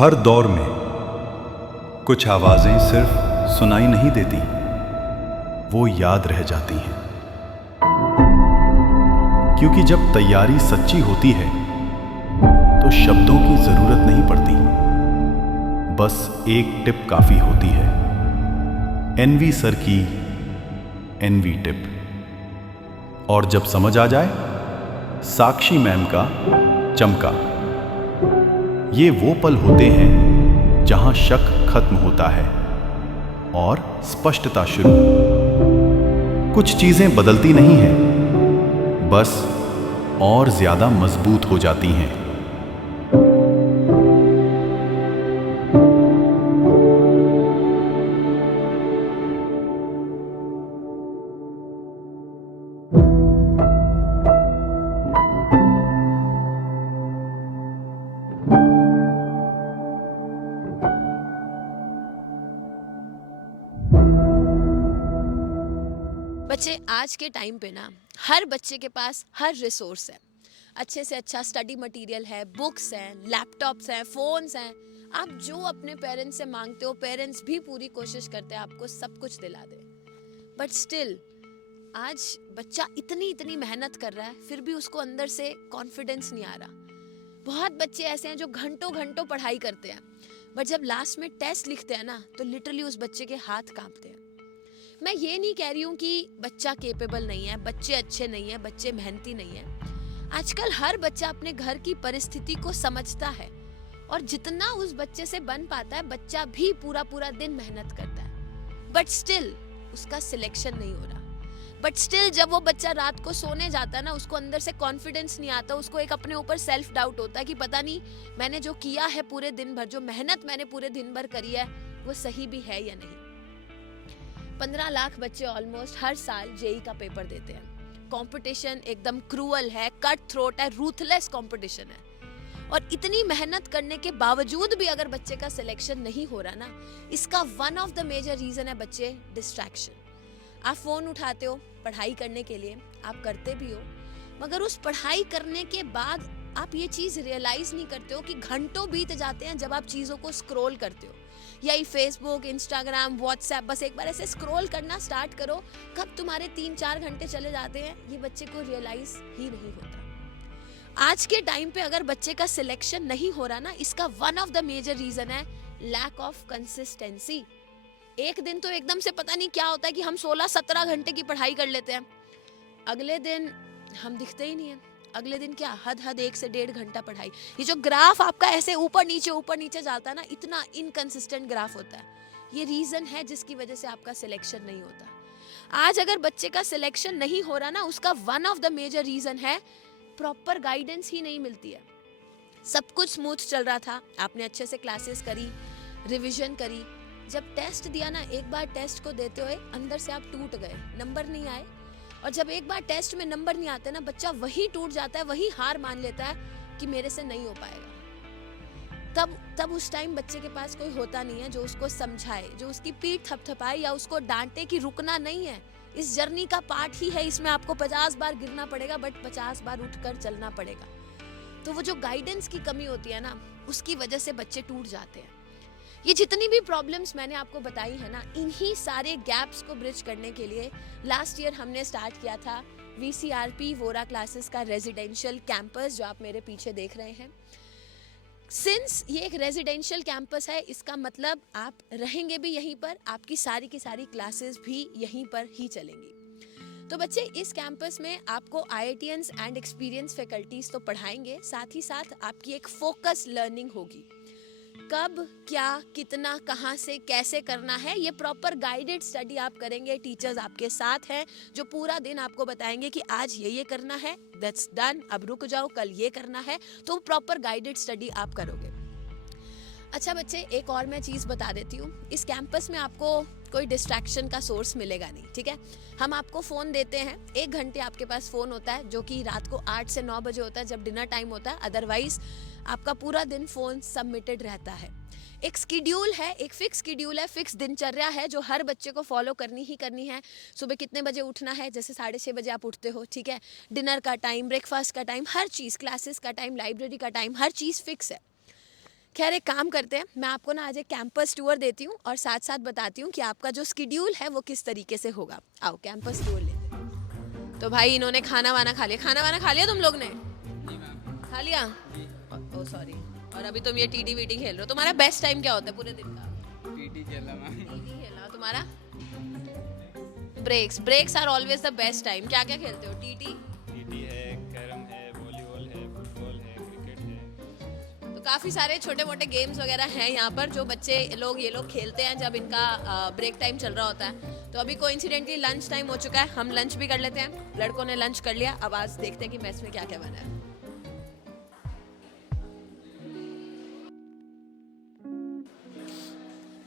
हर दौर में कुछ आवाज़ें सिर्फ सुनाई नहीं देती, वो याद रह जाती हैं। क्योंकि जब तैयारी सच्ची होती है तो शब्दों की ज़रूरत नहीं पड़ती, बस एक टिप काफ़ी होती है। एनवी सर की एनवी टिप। और जब समझ आ जाए, साक्षी मैम का चमका। ये वो पल होते हैं जहां शक खत्म होता है और स्पष्टता शुरू। कुछ चीजें बदलती नहीं हैं, बस और ज्यादा मजबूत हो जाती हैं। बच्चे आज के टाइम पे ना हर बच्चे के पास हर रिसोर्स है। अच्छे से अच्छा स्टडी मटेरियल है, बुक्स हैं, लैपटॉप्स हैं, फ़ोन्स हैं। आप जो अपने पेरेंट्स से मांगते हो, पेरेंट्स भी पूरी कोशिश करते हैं आपको सब कुछ दिला दे। बट स्टिल आज बच्चा इतनी मेहनत कर रहा है, फिर भी उसको अंदर से कॉन्फिडेंस नहीं आ रहा। बहुत बच्चे ऐसे हैं जो घंटों घंटों पढ़ाई करते हैं, बट जब लास्ट में टेस्ट लिखते हैं ना, तो लिटरली उस बच्चे के हाथ कांपते हैं। मैं ये नहीं कह रही हूँ कि बच्चा केपेबल नहीं है, बच्चे अच्छे नहीं है, बच्चे मेहनती नहीं है। आजकल हर बच्चा अपने घर की परिस्थिति को समझता है और जितना उस बच्चे से बन पाता है, बच्चा भी पूरा दिन मेहनत करता है। बट स्टिल उसका सिलेक्शन नहीं हो रहा। बट स्टिल जब वो बच्चा रात को सोने जाता है ना, उसको अंदर से कॉन्फिडेंस नहीं आता, उसको एक अपने ऊपर सेल्फ डाउट होता है कि पता नहीं मैंने जो किया है पूरे दिन भर, जो मेहनत मैंने पूरे दिन भर करी है, वो सही भी है या नहीं। 15 लाख बच्चे ऑलमोस्ट हर साल जेई का पेपर देते हैं। कंपटीशन एकदम क्रूअल है, कट थ्रोट है, रूथलेस कंपटीशन है। और इतनी मेहनत करने के बावजूद भी अगर बच्चे का सिलेक्शन नहीं हो रहा ना, इसका one of the major reason है बच्चे डिस्ट्रैक्शन। आप फोन उठाते हो पढ़ाई करने के लिए, आप करते भी हो, मगर उस पढ़ाई करने के बाद आप ये चीज रियलाइज नहीं करते हो कि घंटों बीत जाते हैं जब आप चीजों को स्क्रॉल करते हो। यही फेसबुक, इंस्टाग्राम, व्हाट्सएप, बस एक बार ऐसे स्क्रॉल करना स्टार्ट करो, कब तुम्हारे 3-4 घंटे चले जाते हैं ये बच्चे को रियलाइज ही नहीं होता। आज के टाइम पे अगर बच्चे का सिलेक्शन नहीं हो रहा ना, इसका one of the major reason है लैक ऑफ कंसिस्टेंसी। एक दिन तो एकदम से पता नहीं क्या होता है कि हम 16-17 घंटे की पढ़ाई कर लेते हैं, अगले दिन हम दिखते ही नहीं है। अगले दिन क्या हद 1 से 1.5 घंटा पढ़ाई। ये जो ग्राफ आपका ऐसे ऊपर नीचे जाता है ना, इतना इनकंसिस्टेंट ग्राफ होता है। ये रीजन है जिसकी वजह से आपका सिलेक्शन नहीं होता। आज अगर बच्चे का सिलेक्शन नहीं हो रहा ना, उसका one of the major reason है प्रॉपर गाइडेंस ही नहीं मिलती है। सब कुछ स्मूथ चल रहा था, आपने अच्छे से क्लासेस करी, रिविजन करी, जब टेस्ट दिया ना, एक बार टेस्ट को देते हुए अंदर से आप टूट गए, नंबर नहीं आए। और जब एक बार टेस्ट में नंबर नहीं आते ना, बच्चा वही टूट जाता है, वही हार मान लेता है कि मेरे से नहीं हो पाएगा। तब उस टाइम बच्चे के पास कोई होता नहीं है जो उसको समझाए, जो उसकी पीठ थपथपाए या उसको डांटे कि रुकना नहीं है, इस जर्नी का पार्ट ही है, इसमें आपको 50 बार गिरना पड़ेगा बट 50 बार उठकर चलना पड़ेगा। तो वो जो गाइडेंस की कमी होती है ना, उसकी वजह से बच्चे टूट जाते हैं। ये जितनी भी प्रॉब्लम्स मैंने आपको बताई है ना, इन्हीं सारे गैप्स को ब्रिज करने के लिए लास्ट ईयर हमने स्टार्ट किया था VCRP वोरा क्लासेस का रेजिडेंशियल कैंपस, जो आप मेरे पीछे देख रहे हैं। सिंस ये एक रेजिडेंशियल कैंपस है, इसका मतलब आप रहेंगे भी यहीं पर, आपकी सारी की सारी क्लासेस भी यहीं पर ही चलेंगी। तो बच्चे, इस कैंपस में आपको IITians एंड एक्सपीरियंस फैकल्टीज तो पढ़ाएंगे, साथ ही साथ आपकी एक फोकस लर्निंग होगी। कब, क्या, कितना, कहाँ से, कैसे करना है, ये प्रॉपर गाइडेड स्टडी आप करेंगे। टीचर्स आपके साथ हैं जो पूरा दिन आपको बताएंगे कि आज ये करना है, दैट्स डन, अब रुक जाओ, कल ये करना है। तो प्रॉपर गाइडेड स्टडी आप करोगे। अच्छा बच्चे, एक और मैं चीज़ बता देती हूँ, इस कैंपस में आपको कोई डिस्ट्रैक्शन का सोर्स मिलेगा नहीं, ठीक है। हम आपको फ़ोन देते हैं, 1 घंटे आपके पास फ़ोन होता है, जो कि रात को 8 से 9 बजे होता है जब डिनर टाइम होता है। अदरवाइज आपका पूरा दिन फ़ोन सबमिटेड रहता है। एक स्केड्यूल है, एक फिक्स स्केड्यूल है, फिक्स दिनचर्या है जो हर बच्चे को फॉलो करनी ही करनी है। सुबह कितने बजे उठना है, जैसे 6:30 बजे आप उठते हो, ठीक है। डिनर का टाइम, ब्रेकफास्ट का टाइम, हर चीज़, क्लासेस का टाइम, लाइब्रेरी का टाइम, हर चीज़ फिक्स है। खैर एक काम करते हैं, मैं आपको ना आज एक कैंपस टूर देती हूँ और साथ साथ बताती हूँ कि आपका जो स्केड्यूल है वो किस तरीके से होगा। आओ कैंपस टूर लेते हैं। तो भाई इन्होंने खाना वाना खा लिया। खाना वाना खा लिया तुम लोग ने? खा लिया? ओ सॉरी। और अभी तुम ये टीटी वीटी खेल रहे हो। तुम्हारा बेस्ट टाइम क्या होता है पूरे दिन का? टीटी खेला मैम। टीटी खेलना। तुम्हारा? Breaks are always the best time. क्या क्या खेलते हो? टीटी है, कैरम है, वॉलीबॉल है, फुटबॉल है, क्रिकेट है। तो काफ़ी सारे छोटे मोटे गेम्स वगैरह हैं यहाँ पर जो बच्चे ये लोग खेलते हैं जब इनका ब्रेक टाइम चल रहा होता है। तो अभी कोइंसिडेंटली लंच टाइम हो चुका है, हम लंच भी कर लेते हैं। लड़कों ने लंच कर लिया, अब आज देखते हैं कि मेस में क्या क्या बना है।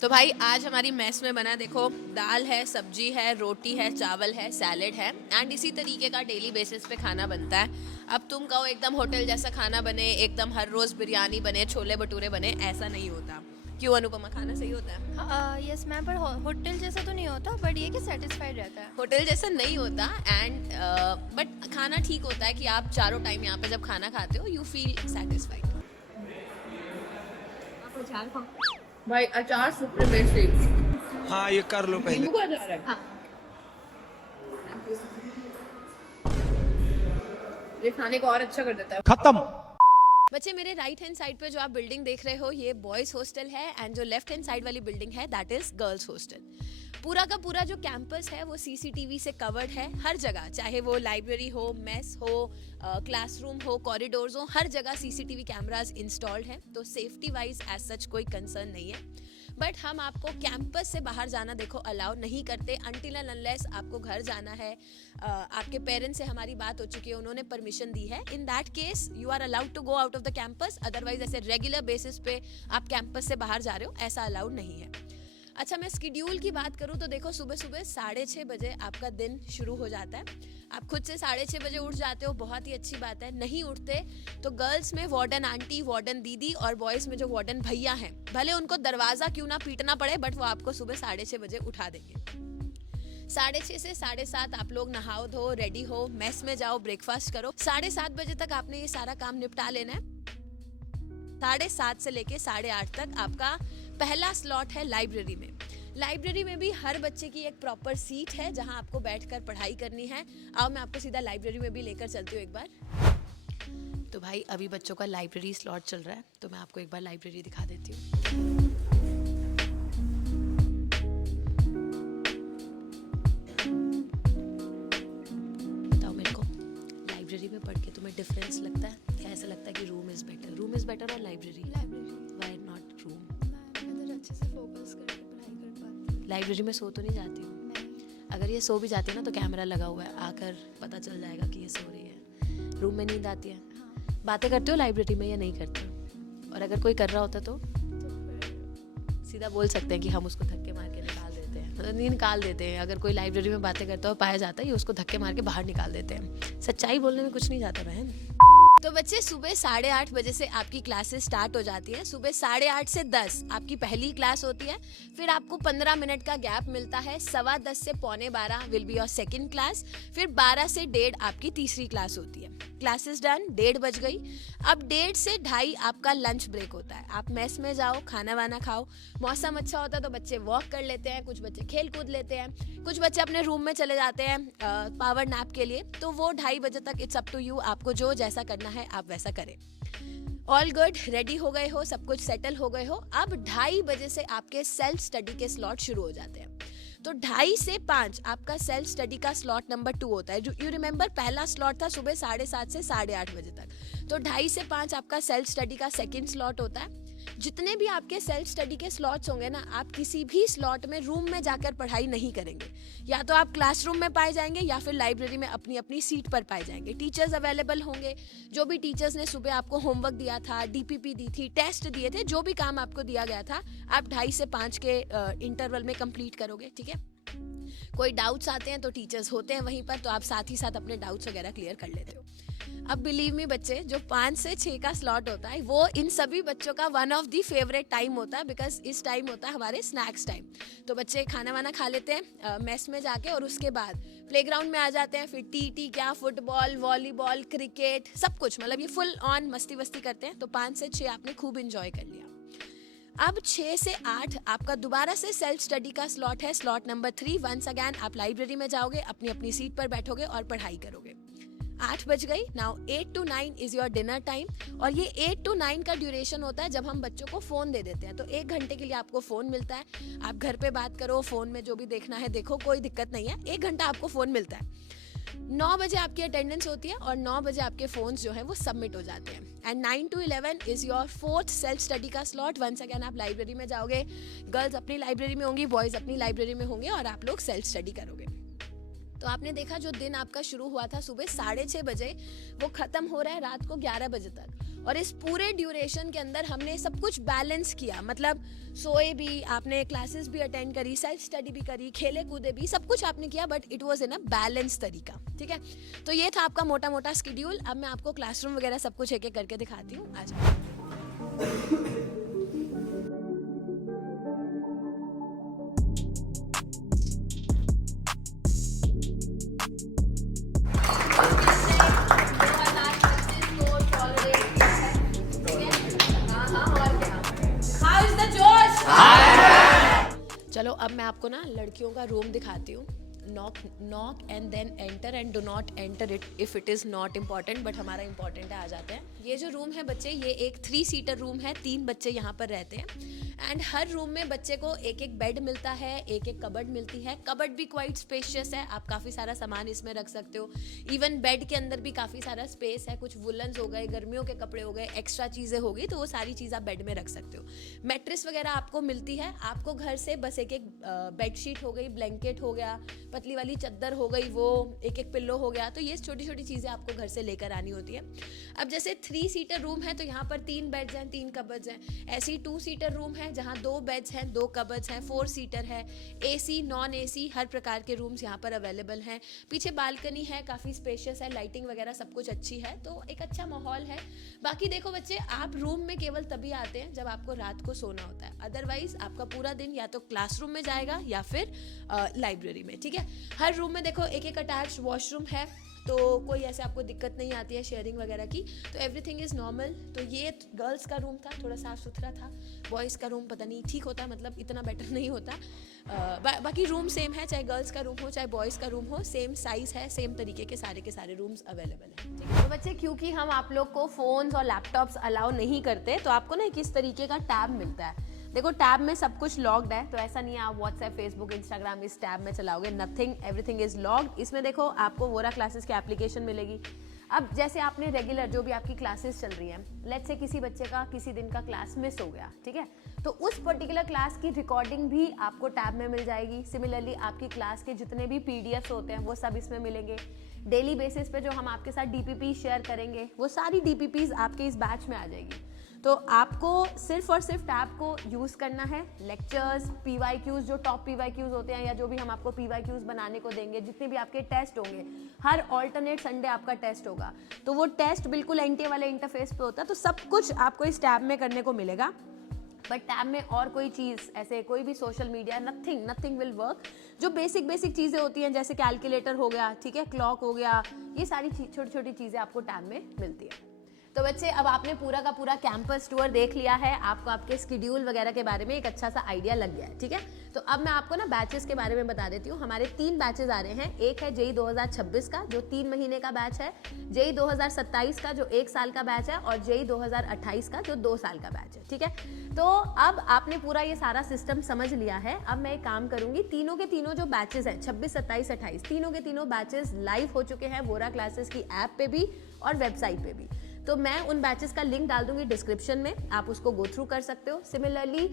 तो भाई आज हमारी मेस में बना, देखो दाल है, सब्जी है, रोटी है, चावल है, सैलेड है एंड इसी तरीके का डेली बेसिस पे खाना बनता है। अब तुम कहो एकदम होटल जैसा खाना बने, एकदम हर रोज़ बिरयानी बने, छोले भटूरे बने, ऐसा नहीं होता। क्यों अनुपमा, खाना सही होता है? यस मैम, पर होटल जैसा तो नहीं होता, बट ये कि सेटिस्फाइड रहता है। होटल जैसा नहीं होता एंड बट खाना ठीक होता है कि आप चारों टाइम यहाँ पे जब खाना खाते हो यू फील सेटिस्फाइड। भाई अचार सुप्रीमेसी। हाँ ये कर लो पहले। नींबू का अचार है। हाँ। ये खाने को और अच्छा कर देता है। खत्म। बच्चे मेरे राइट हैंड साइड पे जो आप बिल्डिंग देख रहे हो ये बॉयज हॉस्टल है एंड जो लेफ्ट हैंड साइड वाली बिल्डिंग है दैट इज गर्ल्स हॉस्टल। पूरा का पूरा जो कैंपस है वो सीसीटीवी से कवर्ड है हर जगह, चाहे वो लाइब्रेरी हो, मेस हो, क्लासरूम हो, कॉरिडोर्स हो, हर जगह सीसीटीवी कैमरास इंस्टॉल्ड हैं। तो सेफ्टी वाइज एज सच कोई कंसर्न नहीं है। बट हम आपको कैंपस से बाहर जाना देखो अलाउ नहीं करते अनटिल एंड अनलेस आपको घर जाना है, आपके पेरेंट्स से हमारी बात हो चुकी है, उन्होंने परमिशन दी है। In that case you are allowed to go out of the campus, otherwise ऐसे रेगुलर बेसिस पे आप कैंपस से बाहर जा रहे हो ऐसा अलाउड नहीं है। अच्छा मैं स्केड्यूल की बात करूँ तो देखो सुबह सुबह 6:30 बजे आपका दिन शुरू हो जाता है। आप खुद से 6:30 बजे उठ जाते हो, बहुत ही अच्छी बात है। नहीं उठते तो गर्ल्स में वार्डन आंटी, वार्डन दीदी और बॉयज़ में जो वार्डन भैया हैं, भले उनको दरवाज़ा क्यों ना पीटना पड़े बट वो आपको सुबह 6:30 बजे उठा देंगे। 6:30 से 7:30 आप लोग नहाओ धो, रेडी हो, मेस में जाओ, ब्रेकफास्ट करो। 7:30 बजे तक आपने ये सारा काम निपटा लेना है। 7:30 से लेके 8:30 तक आपका पहला स्लॉट है लाइब्रेरी में। लाइब्रेरी में भी हर बच्चे की एक प्रॉपर सीट है जहां आपको बैठकर पढ़ाई करनी है। आओ मैं आपको सीधा लाइब्रेरी में भी लेकर चलती हूँ एक बार। तो भाई अभी बच्चों का लाइब्रेरी स्लॉट चल रहा है तो मैं आपको एक बार लाइब्रेरी दिखा देती हूँ। बताओ मेरे को, लाइब्रेरी में पढ़ के तुम्हें डिफरेंस लगता है या ऐसा लगता है कि रूम इज बेटर और लाइब्रेरी? Why not room? मैं इधर अच्छे से फोकस करके पढ़ाई कर पाती हूँ। लाइब्रेरी में सो तो नहीं जाती हूँ? अगर ये सो भी जाती है ना तो कैमरा लगा हुआ है, आकर पता चल जाएगा कि ये सो रही है। रूम में नींद आती है? बातें करते हो लाइब्रेरी में या नहीं करते हो? और अगर कोई कर रहा होता तो सीधा बोल सकते हैं कि हम उसको धक्के मार के निकाल देते हैं, मतलब नहीं निकाल देते हैं। अगर कोई लाइब्रेरी में बातें करता हो पाया जाता है ये उसको धक्के मार के बाहर निकाल देते हैं। सच्चाई बोलने में कुछ नहीं जाता बहन। तो बच्चे सुबह 8:30 बजे से आपकी क्लासेस स्टार्ट हो जाती हैं। सुबह 8:30 से 10 आपकी पहली क्लास होती है, फिर आपको 15 मिनट का गैप मिलता है। 10:15 से 11:15 will be your second class, फिर 12 से 1:30 आपकी तीसरी क्लास होती है। क्लासेस डन, 1:30 बज गई। अब 1:30 से 2:30 आपका लंच ब्रेक होता है। आप मेस में जाओ, खाना वाना खाओ। मौसम अच्छा होता है तो बच्चे वॉक कर लेते हैं, कुछ बच्चे खेल कूद लेते हैं, कुछ बच्चे अपने रूम में चले जाते हैं पावर नैप के लिए। तो वो 2:30 बजे तक इट्स अप टू यू, आपको जो जैसा करना है आप वैसा करें। ऑल गुड, रेडी हो गए हो, सब कुछ सेटल हो गए हो। अब 2:30 बजे से आपके सेल्फ स्टडी के स्लॉट शुरू हो जाते हैं। तो 2:30 से 5 आपका सेल्फ स्टडी का स्लॉट नंबर 2 होता है। यू रिमेंबर पहला स्लॉट था सुबह 7:30 से 8:30 बजे तक। तो 2:30 से 5 आपका सेल्फ स्टडी का सेकंड स्लॉट होता है। जितने भी आपके सेल्फ स्टडी के स्लॉट्स होंगे ना, आप किसी भी स्लॉट में रूम में जाकर पढ़ाई नहीं करेंगे। या तो आप क्लासरूम में पाए जाएंगे या फिर लाइब्रेरी में अपनी अपनी सीट पर पाए जाएंगे। टीचर्स अवेलेबल होंगे। जो भी टीचर्स ने सुबह आपको होमवर्क दिया था, डीपीपी दी थी, टेस्ट दिए थे, जो भी काम आपको दिया गया था आप 2:30 से 5 के इंटरवल में कंप्लीट करोगे। ठीक है, कोई डाउट्स आते हैं तो टीचर्स होते हैं वहीं पर, तो आप साथ ही साथ अपने डाउट्स वगैरह क्लियर कर लेते हो। अब बिलीव मी बच्चे, जो 5 से 6 का स्लॉट होता है वो इन सभी बच्चों का one of the favourite time होता है, बिकॉज इस टाइम होता है हमारे स्नैक्स टाइम। तो बच्चे खाना वाना खा लेते हैं मेस में जाके और उसके बाद प्लेग्राउंड में आ जाते हैं। फिर टी क्या फुटबॉल, वॉलीबॉल, क्रिकेट, सब कुछ, मतलब ये फुल ऑन मस्ती वस्ती करते हैं। तो 5 से 6 आपने खूब इंजॉय कर लिया। अब 6 से 8 आपका दोबारा से सेल्फ स्टडी का स्लॉट है, स्लॉट नंबर 3। वंस अगैन आप लाइब्रेरी में जाओगे, अपनी अपनी सीट पर बैठोगे और पढ़ाई करोगे। 8 बज गई। Now 8 to 9 is your dinner time. और ये 8 to 9 का ड्यूरेशन होता है जब हम बच्चों को फोन दे देते हैं। तो 1 घंटे के लिए आपको फोन मिलता है। आप घर पे बात करो, फोन में जो भी देखना है देखो, कोई दिक्कत नहीं है। 1 घंटा आपको फोन मिलता है। 9 बजे आपकी अटेंडेंस होती है और 9 बजे आपके फोन्स जो है वो सबमिट हो जाते हैं। And 9 to 11 is your 4th self study का स्लॉट। वंस अगैन आप लाइब्रेरी में जाओगे, गर्ल्स अपनी लाइब्रेरी में होंगी, बॉयज अपनी लाइब्रेरी में होंगे और आप लोग सेल्फ स्टडी करोगे। तो आपने देखा जो दिन आपका शुरू हुआ था सुबह 6:30 बजे, वो खत्म हो रहा है रात को 11 बजे तक। और इस पूरे ड्यूरेशन के अंदर हमने सब कुछ बैलेंस किया, मतलब सोए भी, आपने क्लासेस भी अटेंड करी, सेल्फ स्टडी भी करी, खेले कूदे भी, सब कुछ आपने किया, but it was in a balance तरीका। ठीक है, तो ये था आपका मोटा मोटा स्केड्यूल। अब मैं आपको क्लासरूम वगैरह सब कुछ एक एक करके दिखाती हूँ। आ जाओ। चलो अब मैं आपको ना लड़कियों का रूम दिखाती हूँ। Knock and then enter and do not enter it if it is not important, but हमारा इम्पॉर्टेंट है। आ जाते हैं। ये जो रूम है बच्चे, ये एक 3 सीटर रूम है। 3 बच्चे यहाँ पर रहते हैं। एंड हर रूम में बच्चे को एक एक बेड मिलता है, एक एक कबर्ड मिलती है। कबर्ड भी क्वाइट स्पेशियस है, आप काफ़ी सारा सामान इसमें रख सकते हो। इवन बेड के अंदर भी काफ़ी सारा स्पेस है। कुछ वुलन्स हो गए, गर्मियों के कपड़े हो गए, एक्स्ट्रा चीज़ें हो गई, तो वो सारी चीज़ आप बेड में रख सकते हो। मैट्रेस वगैरह आपको मिलती है। आपको घर से बस एक एक बेडशीट हो गई, ब्लैंकेट हो गया, पतली वाली चद्दर हो गई, वो एक एक पिल्लो हो गया, तो ये छोटी छोटी चीज़ें आपको घर से लेकर आनी होती है। अब जैसे 3 सीटर रूम है तो यहाँ पर 3 बेड्स हैं, 3 कबर्ड्स हैं। ऐसी 2 सीटर रूम है जहाँ 2 बेड्स हैं, 2 कबर्ड्स हैं। 4 सीटर है। AC नॉन AC हर प्रकार के रूम्स यहाँ पर अवेलेबल हैं। पीछे बालकनी है, काफ़ी स्पेशियस है, लाइटिंग वगैरह सब कुछ अच्छी है, तो एक अच्छा माहौल है। बाकी देखो बच्चे, आप रूम में केवल तभी आते हैं जब आपको रात को सोना होता है, अदरवाइज आपका पूरा दिन या तो क्लासरूम में जाएगा या फिर लाइब्रेरी में। ठीक है, हर रूम में देखो एक एक अटैच्ड वॉशरूम है, तो कोई ऐसे आपको दिक्कत नहीं आती है शेयरिंग वगैरह की, तो एवरीथिंग इज़ नॉर्मल। तो ये गर्ल्स का रूम था, थोड़ा साफ सुथरा था। बॉयज़ का रूम पता नहीं ठीक होता, मतलब इतना बेटर नहीं होता। बाकी रूम सेम है, चाहे गर्ल्स का रूम हो चाहे बॉयज़ का रूम हो, सेम साइज़ है, सेम तरीके के सारे रूम्स अवेलेबल हैं। ठीक है, तो बच्चे क्योंकि हम आप लोग को फ़ोन्स और लैपटॉप्स अलाउ नहीं करते, तो आपको ना किस तरीके का टैब मिलता है। देखो टैब में सब कुछ लॉग्ड है, तो ऐसा नहीं है आप व्हाट्सएप, फेसबुक, इंस्टाग्राम इस टैब में चलाओगे, नथिंग, एवरीथिंग इज लॉग्ड। इसमें देखो आपको वोरा क्लासेस की एप्लीकेशन मिलेगी। अब जैसे आपने रेगुलर जो भी आपकी क्लासेस चल रही हैं, लेट्स से किसी बच्चे का किसी दिन का क्लास मिस हो गया, ठीक है, तो उस पर्टिकुलर क्लास की रिकॉर्डिंग भी आपको टैब में मिल जाएगी। सिमिलरली आपकी क्लास के जितने भी PDFs होते हैं वो सब इसमें मिलेंगे। डेली बेसिस पे जो हम आपके साथ DPP शेयर करेंगे, वो सारी DPPs आपके इस बैच में आ जाएगी। तो आपको सिर्फ और सिर्फ टैब को यूज़ करना है। लेक्चर्स, PYQs, जो टॉप PYQs होते हैं या जो भी हम आपको PYQs बनाने को देंगे, जितने भी आपके टेस्ट होंगे, हर ऑल्टरनेट संडे आपका टेस्ट होगा, तो वो टेस्ट बिल्कुल NTA वाले इंटरफेस पे होता है। तो सब कुछ आपको इस टैब में करने को मिलेगा। बट टैब में और कोई चीज़, ऐसे कोई भी social media, nothing will work. जो बेसिक चीज़ें होती हैं, जैसे कैलकुलेटर हो गया, ठीक है, क्लॉक हो गया, ये सारी छोटी छोटी चीज़ें आपको टैब में मिलती है। तो बच्चे, अब आपने पूरा का पूरा कैंपस टूर देख लिया है, आपको आपके स्केड्यूल वगैरह के बारे में एक अच्छा सा आइडिया लग गया है। ठीक है, तो अब मैं आपको ना बैचेस के बारे में बता देती हूँ। हमारे 3 बैचेस आ रहे हैं। एक है JEE 2026 का, जो 3 महीने का बैच है। JEE 2027 का, जो 1 साल का बैच है। और JEE 2028 का, जो 2 साल का बैच है। ठीक है, तो अब आपने पूरा ये सारा सिस्टम समझ लिया है। अब मैं एक काम करूंगी, तीनों के तीनों जो बैचेस हैं, 26, 27, 28, तीनों के तीनों बैचेस लाइव हो चुके हैं वोरा क्लासेस की ऐप पे भी और वेबसाइट पे भी। तो मैं उन बैचेस का लिंक डाल दूंगी डिस्क्रिप्शन में, आप उसको गो थ्रू कर सकते हो। सिमिलरली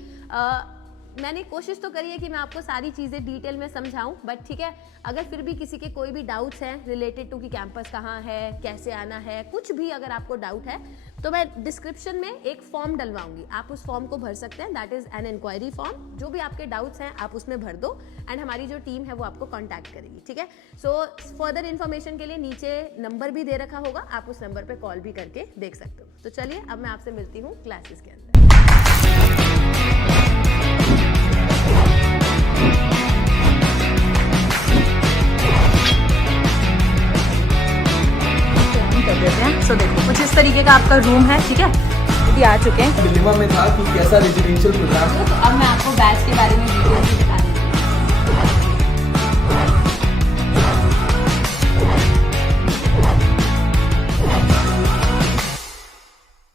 मैंने कोशिश तो करी है कि मैं आपको सारी चीज़ें डिटेल में समझाऊं, बट ठीक है, अगर फिर भी किसी के कोई भी डाउट्स हैं रिलेटेड टू कि कैंपस कहाँ है, कैसे आना है, कुछ भी अगर आपको डाउट है, तो मैं डिस्क्रिप्शन में एक फॉर्म डलवाऊंगी, आप उस फॉर्म को भर सकते हैं। That is an enquiry form. जो भी आपके डाउट्स हैं आप उसमें भर दो, एंड हमारी जो टीम है वो आपको कॉन्टैक्ट करेगी। ठीक है, सो फर्दर इन्फॉर्मेशन के लिए नीचे नंबर भी दे रखा होगा, आप उस नंबर पर कॉल भी करके देख सकते हो। तो चलिए, अब मैं आपसे मिलती हूँ क्लासेस के अंदर। सो देखो कुछ इस तरीके का आपका रूम है। ठीक है, आ चुके हैं। डिलेमा में था कि कैसा रेजिडेंशियल प्रोग्राम अब मैं आपको बैच के बारे में डिटेल से